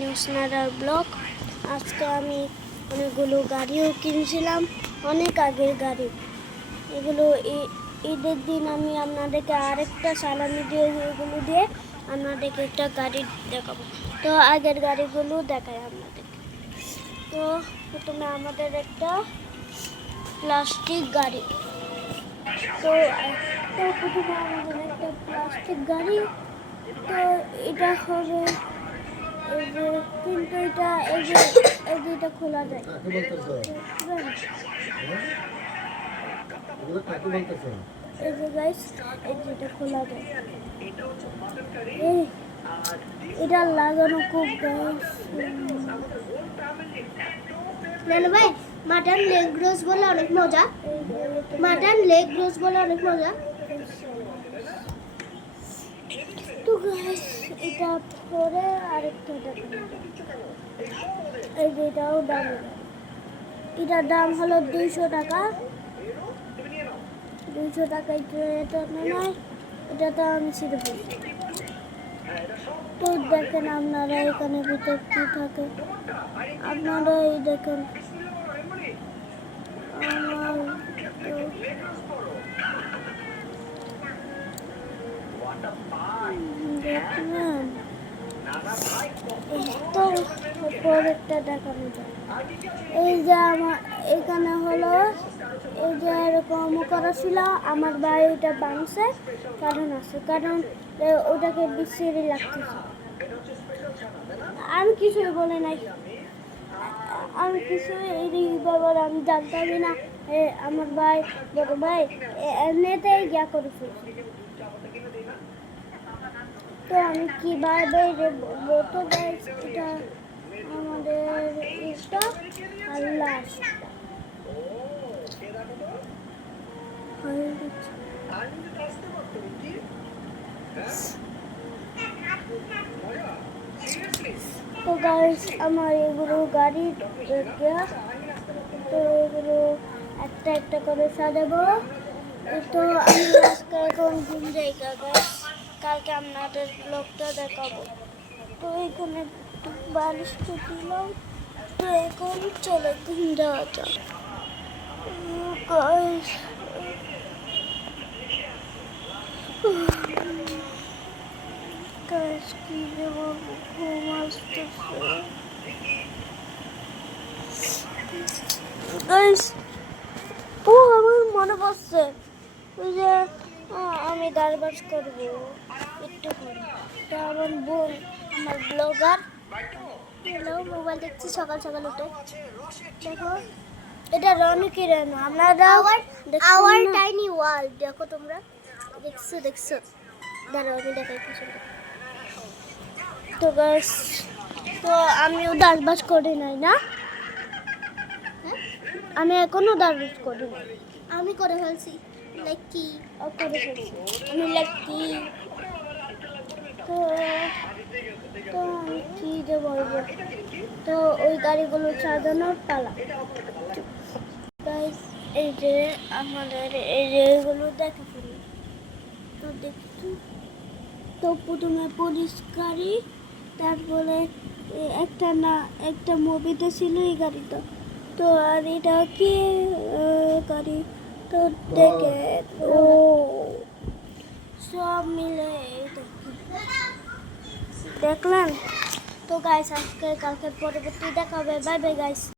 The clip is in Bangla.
নুসনারার ব্লগ। আজকে আমি অনেকগুলো গাড়িও কিনছিলাম, অনেক আগের গাড়ি। এগুলো ঈদের দিন আমি আপনাদেরকে আরেকটা সালামি দিয়ে এগুলো দিয়ে আপনাদেরকে একটা গাড়ি দেখাবো। তো আগের গাড়িগুলো দেখাই আপনাদেরকে। তো প্রথমে আমাদের একটা প্লাস্টিক গাড়ি। তো প্রথমে আমাদের একটা প্লাস্টিক গাড়ি। তো এটা হবে এই যে, কিন্তু এটা খোলা যায়। এই যে গাইস, এটা খোলা যায়। এটা লাগানো খুব গাইস। ভাই মাটন লেগ রোস্ট বলে অনেক মজা। মাটন লেগ রোস্ট বলে অনেক মজা। তো গাইস, এটা পরে আরেকটা দেখানো যায়। এই যে এটাও দাম, এটার দাম হলো 200 টাকা। 200 টাকা এটা নয়, এটা তো আমি ছিঁড়ে ফেলছি। তো দেখেন আপনারা এখানে ভিতর কি থাকে, আপনারা এই দেখেন। আমার দেখলেন তো পরেরটা দেখানো যায়। এই যে আমার এখানে হলো এই যে এরকম করা ছিল, আমার ভাই ওইটা ভাঙছে। কারণ আছে, কারণ ওটাকে বিশ্রী লাগতেছে। আমি কিছুই বলে নাই, আমি কিছু এই ব্যাপার আমি জানতামই না। আমার ভাই বড় ভাই এমনিতেই গিয়া করে ফেলছি। তো আমি কিভাবে বলবো? তো গাইস, এটা আমাদের এটা আর লাস্ট তো গাইস, আমার এগুলো গাড়ি তো এগুলো একটা একটা করে সাজাবো। তো আমি আজকে এখন ঘুম যাই গাইস, কালকে আপনাদের ব্লগটা দেখাবো। তো এখানে বালিশটা দিলাম। তো এখন চলে ঘুম যাওয়া যাক গাইস। গাইস কি দেবো, ঘুম আসতেছে গাইস। আমার মনে পড়ছে ওই যে আমি গার্বাজ করবো একটু করে। তো আমার বোন, আমার ব্লগার, মোবাইল দেখছি সকাল সকাল উঠে। দেখো এটা রনিকি রেনো, আপনারা আওয়ার টাইনি ওয়ার্ল্ড দেখো, তোমরা দেখছো। দাঁড়াও আমি দেখাই কিছু। তো গাইস, তো আমিও দাঁড়বাজ করি নাই না, আমি এখনো দাঁড়বাজ করি নাই। আমি করে ফেলছি লাকি, করে ফেলছি আমি লাকি। তো আমি কি যে বলবো, তো ওই গাড়িগুলো সাজানোর পালা। গাইস, এই যে আমাদের এই যে এগুলো দেখা ফেলি। তো দেখছি, তো প্রথমে পুলিশ গাড়ি, তারপরে একটা মুভিতে ছিল এই গাড়িটা। তো আর এটা কি গাড়ি, তো দেখে ও সব মিলে দেখলেন। তো গাইস, আজকে কালকে পরবর্তী দেখা হবে। Bye bye guys.